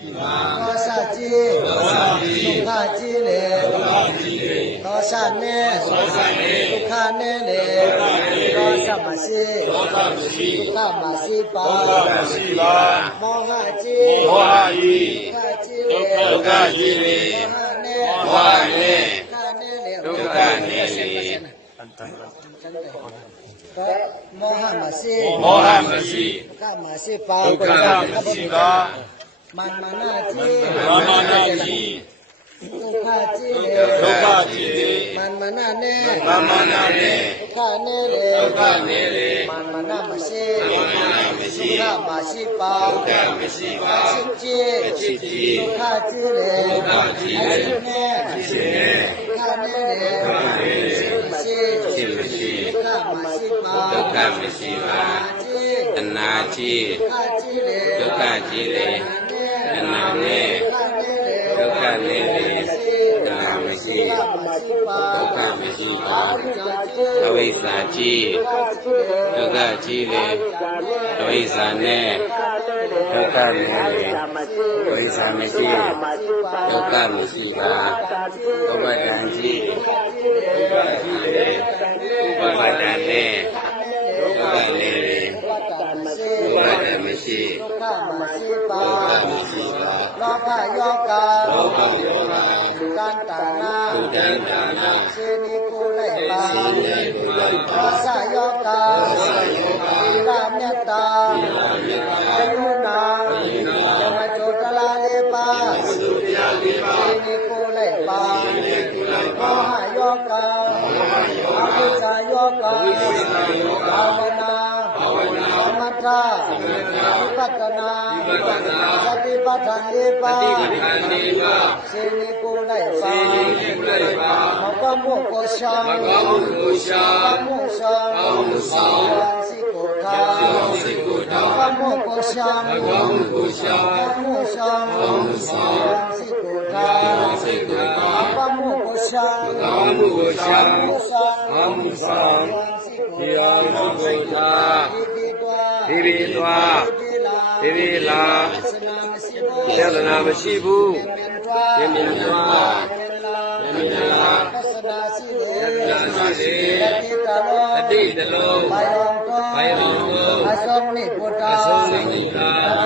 သောစကြီးဒုက္ခကြီးလေသောစနဲ့ဒုက္ခနဲ့လေသောစမရှိဒုက္ခမရှိပါမောဟကြီးဒုက္ခကြီးလေမောဟနဲ့ဒုက္ခနဲ့လေမောဟမရှိဒုက္ခမရှိပါมันมานาจีဒုက္ခကြီးมันมานาเน่ဒုက္ခနဲ့လေมันมานาမရှိဒုက္ခမရှိပါချစ်ကြီးဒုက္ခကြီးလေအရှင်နဲ့ဒုက္ခနဲ့လေမရှိဒုက္ခမရှိပါအနာကြီးဒုက္ခကြီးလေအနာနဲ့ဒုက္ခနဲ့လေအနာမရှိဒုက္ခမရှိပါအဝိဇ္ဇာကြီးဒုက္ခကြီးလေအဝိဇ္ဇာနဲ့ဒုက္ခနဲ့လေအဝိဇ္ဇာမရှိဒုက္ခမရှိပါဥပါဒံကြီးဥပါဒံနဲ့ဒုက္ခနဲ့လေဥပါဒံမရှိဒုက္ခမရှိပါလောကယောဂကံတာနာစေနီကိုလိုက်ပါသောစယောဂသီလမေတ္တာအယုနာဓမ္မကျိုတလာလေးပါစေနီကိုလိုက်ပါမောဟယောဂအဝိဇ္ဇာယောဂဘာဝနာသမထဝိပဿနာသတိပဋ္ဌာန်လေးပါစေနီကိုလိုက်ပါမကောင်းမှုကိုရှောင်ကောင်းမှုရှောင်စိတ်ကိုထားကောင်းမှုကိုရှောင်ကောင်းမှုရှောင်စိတ်ကိုထားကောင်းမှုကိုရှောင်ကောင်းမှုရှောင်ဒီရောကိုထားဒီသွားဒီလာသေဒနာမရှိဘူးပြင်းပြင်းသွားအတိတလုံးဘိုင်ရောအဆုံးနိဗ္ဗာန်